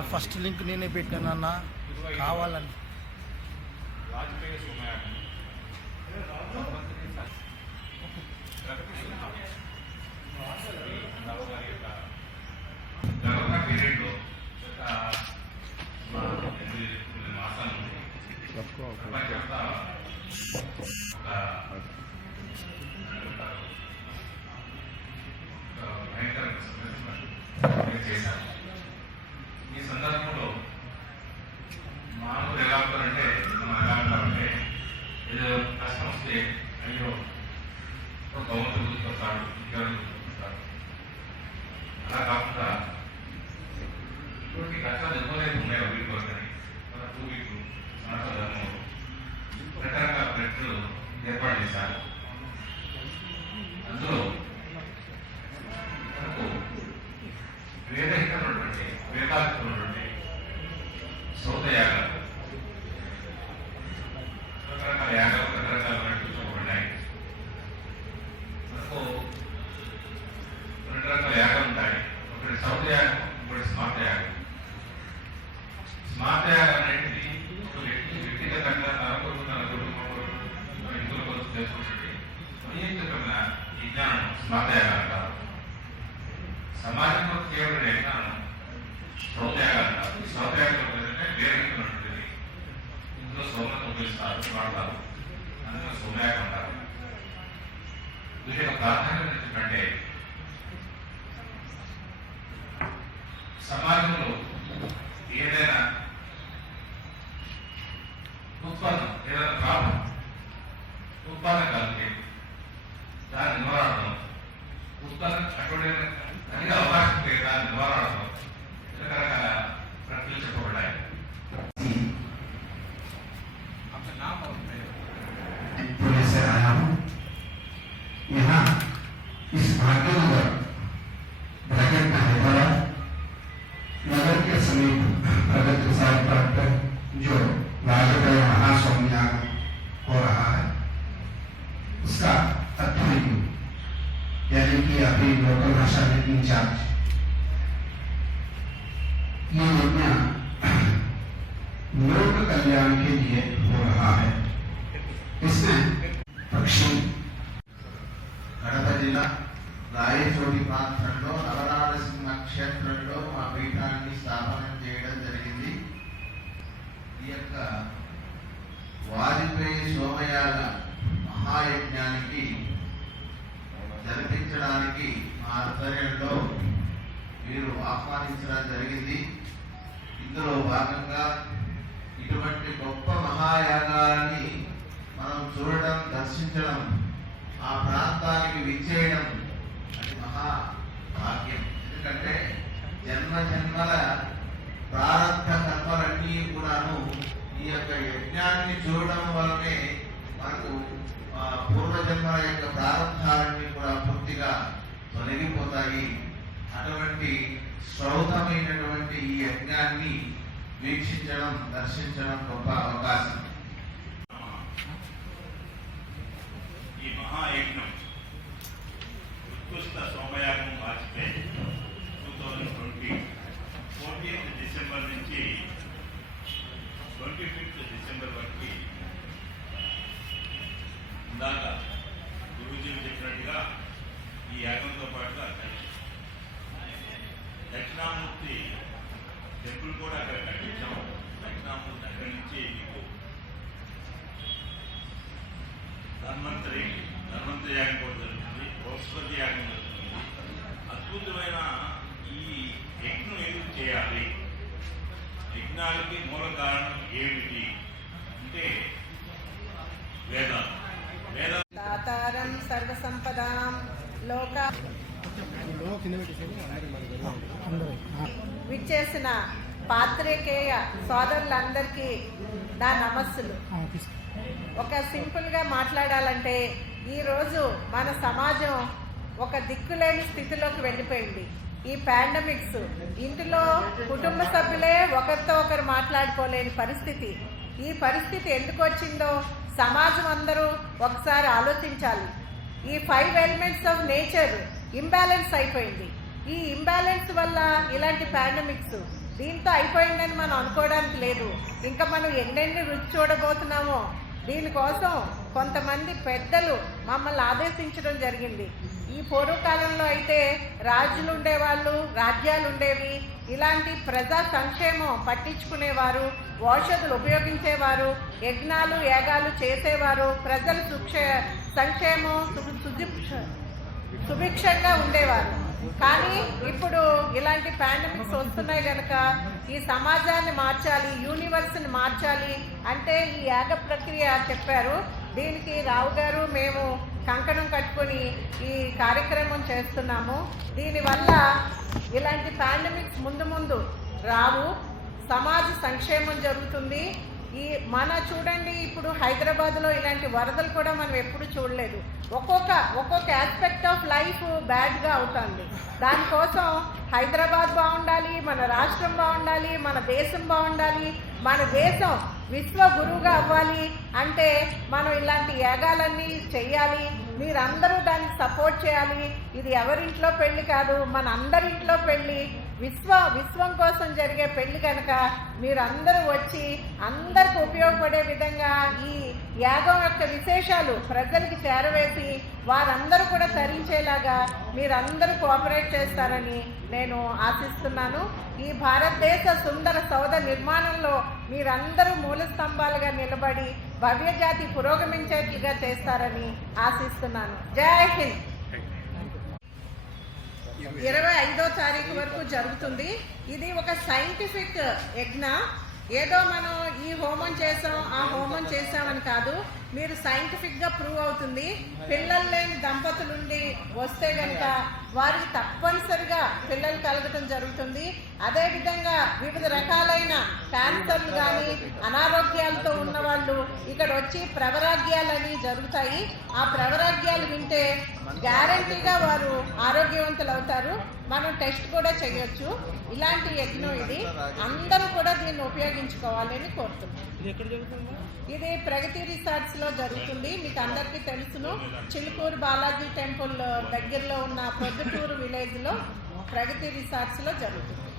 అందులో first link నేనే పెట్టానన్న కావాలని. ఈ సందర్భంలో మామూలు ఎలా ఉంటారంటే మనం ఎలా ఉంటారంటే ఏదో కష్టం వస్తే అయ్యో ఒక గవర్నమెంట్ గుర్తుకొస్తాడు, ఉద్యోగం గుర్తుకొస్తాడు. అలా కాకుండా ఇటువంటి కష్టాలు ఎవ్వలేదు ఉన్నాయో వీటి వరకని మన పూర్వీకులు సనాతన ధర్మంలో రకరకాల ప్రజలు ఏర్పాటు చేశారు. అందులో మనకు వేదాధికమైనటువంటి సౌత యాగాలు, రకరకాల యాగాలు రకరకాలైనటువంటి ఉన్నాయి. మనకు రెండు రకాల యాగాలు ఉంటాయి. ఒకటి సౌత యాగం, ఒకటి స్మార్త యాగం. స్మార్త యాగం అనేది ఒక వ్యక్తిగతంగా నలుగురు ఇందుల కోసం చేసుకుంటుంది సంయుక్తమైన విజ్ఞానం స్మార్త యాగాలు అంటారు. సమాజంలో కేవలం యజ్ఞానం సౌత్యాగాలు అంటారు. సౌత్యాగం ఏంటంటే వేరేగా ఉంటుంది. ఇందులో సోమను ఉపయోగిస్తారు, వాడతారు. అందులో సోమయాగం అంటారు. వీటి యొక్క ప్రాధాన్యత ఎందుకంటే సమాజంలో ఏదైనా ఉత్పన్నం, ఏదైనా ప్రాబ్లం ఉత్పన్నం కలిగితే దాన్ని నివారణం, ఉత్పన్నం అటువంటి కలిగే అవకాశం లేదు దాన్ని నివారణలో రకరకాల ప్రక్రియలు చెప్పబడ్డాయి. पुणे से आया हूँ। यहाँ इस भाग्यनगर ब्रैकेट हैदराबाद नगर के समीप प्रगति प्रसाद पार्क पर जो वाजपेयी महासौम्याग हो रहा है उसका अतिरिक्त यानी कि अभी लोकल भाषा में इंचार्ज ये यज्ञ लोक कल्याण के लिए हो रहा है। इसमें पक्षी కడప జిల్లా రాయచోటి ప్రాంతంలో నవనారసింహ క్షేత్రంలో మా పీఠాన్ని స్థాపన చేయడం జరిగింది. ఈ యొక్క వాజపేయి సోమయాగ మహాయజ్ఞానికి జరిపించడానికి మా ఆధ్వర్యంలో మీరు ఆహ్వానించడం జరిగింది. ఇందులో భాగంగా ఇటువంటి గొప్ప మహాయాగాన్ని మనం చూడడం, దర్శించడం, ఆ ప్రాంతానికి విచ్చేయడం అది మహా భాగ్యం. ఎందుకంటే జన్మ జన్మల ప్రారంభ కర్మలన్నీ కూడాను ఈ యొక్క యజ్ఞాన్ని చూడడం వల్లనే మనకు పూర్వజన్మల యొక్క ప్రారంభాలన్నీ కూడా పూర్తిగా తొలగిపోతాయి. అటువంటి శ్రౌతమైనటువంటి ఈ యజ్ఞాన్ని వీక్షించడం, దర్శించడం గొప్ప అవకాశం. ఈ మహాయజ్ఞం ఉత్కృష్ట సోమయాగం వాజ్పేయి 2020 14th డిసెంబర్ నుంచి 25th డిసెంబర్ వరకు ఇందాక గురుజీలు చెప్పినట్టుగా ఈ యాగంతో పాటుగా దక్షిణామూర్తి టెంపుల్ కూడా అక్కడ కట్టించాం. దక్షిణామూర్తి అక్కడి నుంచి మీకు ధన్వంతరి యాగం కూడా జరుగుతుంది, బృహస్పతి యాగం జరుగుతుంది. అద్భుతమైన ఈ యజ్ఞం ఎందుకు చేయాలి, యజ్ఞాలకి మూల కారణం ఏమిటి అంటే దాతారం సర్వసంపదాం లోక విచ్చేసిన పాత్రికేయ సోదరులందరికీ నా నమస్సులు. ఒక సింపుల్గా మాట్లాడాలంటే ఈరోజు మన సమాజం ఒక దిక్కులేని స్థితిలోకి వెళ్ళిపోయింది. ఈ పాండమిక్స్ ఇంటిలో కుటుంబ సభ్యులే ఒకరితో ఒకరు మాట్లాడుకోలేని పరిస్థితి. ఈ పరిస్థితి ఎందుకు వచ్చిందో సమాజం అందరూ ఒకసారి ఆలోచించాలి. ఈ 5 ఎలిమెంట్స్ ఆఫ్ నేచర్ ఇంబ్యాలెన్స్ అయిపోయింది. ఈ ఇంబ్యాలెన్స్ వల్ల ఇలాంటి పాండమిక్స్ దీంతో అయిపోయిందని మనం అనుకోవడానికి లేదు. ఇంకా మనం ఎన్నెన్ని రుచి చూడబోతున్నామో. దీనికోసం కొంతమంది పెద్దలు మమ్మల్ని ఆదేశించడం జరిగింది. ఈ పూర్వకాలంలో అయితే రాజులు ఉండేవాళ్ళు, రాజ్యాలు ఉండేవి. ఇలాంటి ప్రజా సంక్షేమం పట్టించుకునేవారు, ఔషధులు ఉపయోగించేవారు, యజ్ఞాలు యాగాలు చేసేవారు, ప్రజలు సంక్షేమం సుభిక్షంగా ఉండేవారు. కానీ ఇప్పుడు ఇలాంటి పాండమిక్స్ వస్తున్నాయి కనుక ఈ సమాజాన్ని మార్చాలి, యూనివర్స్ని మార్చాలి అంటే ఈ యాగ ప్రక్రియ చెప్పారు. దీనికి రావు గారు మేము కంకణం కట్టుకొని ఈ కార్యక్రమం చేస్తున్నాము. దీనివల్ల ఇలాంటి పాండమిక్స్ ముందు ముందు రావు, సమాజ సంక్షేమం జరుగుతుంది. చూడండి ఇప్పుడు హైదరాబాద్లో ఇలాంటి వరదలు కూడా మనం ఎప్పుడు చూడలేదు. ఒక్కొక్క ఆస్పెక్ట్ ఆఫ్ లైఫ్ బ్యాడ్గా అవుతుంది. దానికోసం హైదరాబాద్ బాగుండాలి, మన రాష్ట్రం బాగుండాలి, మన దేశం బాగుండాలి. మన దేశం విశ్వ గురువుగా అవ్వాలి అంటే మనం ఇలాంటి యాగాలన్నీ చెయ్యాలి. మీరందరూ దానికి సపోర్ట్ చేయాలి. ఇది ఎవరింట్లో పెళ్లి కాదు, మన అందరింట్లో పెళ్లి, విశ్వం కోసం జరిగే పెళ్లి కనుక మీరందరూ వచ్చి అందరికి ఉపయోగపడే విధంగా ఈ యాగం యొక్క విశేషాలు ప్రజలకి చేరవేసి వారందరూ కూడా తరించేలాగా మీరందరూ కోఆపరేట్ చేస్తారని నేను ఆశిస్తున్నాను. ఈ భారతదేశ సుందర సౌధ నిర్మాణంలో మీరందరూ మూల స్తంభాలుగా నిలబడి భవ్యజాతి పురోగమించేట్లుగా చేస్తారని ఆశిస్తున్నాను. జై హింద్. 25వ తారీఖు వరకు జరుగుతుంది. ఇది ఒక సైంటిఫిక్ యజ్ఞ. ఏదో మనం ఈ హోమం చేసాం, ఆ హోమం చేసామని కాదు, మీరు సైంటిఫిక్గా ప్రూవ్ అవుతుంది. పిల్లలు లేని దంపతులుండి వస్తే కనుక వారికి తప్పనిసరిగా పిల్లలు కలగటం జరుగుతుంది. అదేవిధంగా వివిధ రకాలైన క్యాన్సర్లు కానీ అనారోగ్యాలతో ఉన్నవాళ్ళు ఇక్కడ వచ్చి ప్రవరాగ్యాలని జరుగుతాయి. ఆ ప్రవరాగ్యాలు వింటే గ్యారంటీగా వారు ఆరోగ్యవంతులు అవుతారు. మనం టెస్ట్ కూడా చేయొచ్చు. ఇలాంటి యజ్ఞం ఇది. అందరూ కూడా దీన్ని ఉపయోగించుకోవాలని కోరుతున్నాం. ఇది ప్రగతి రిసార్ట్స్లో జరుగుతుంది. మీకు అందరికీ తెలుసును, చిలుకూరు బాలాజీ టెంపుల్ దగ్గరలో ఉన్న ప్రొద్దుటూరు విలేజ్లో ప్రగతి రిసార్ట్స్లో జరుగుతుంది.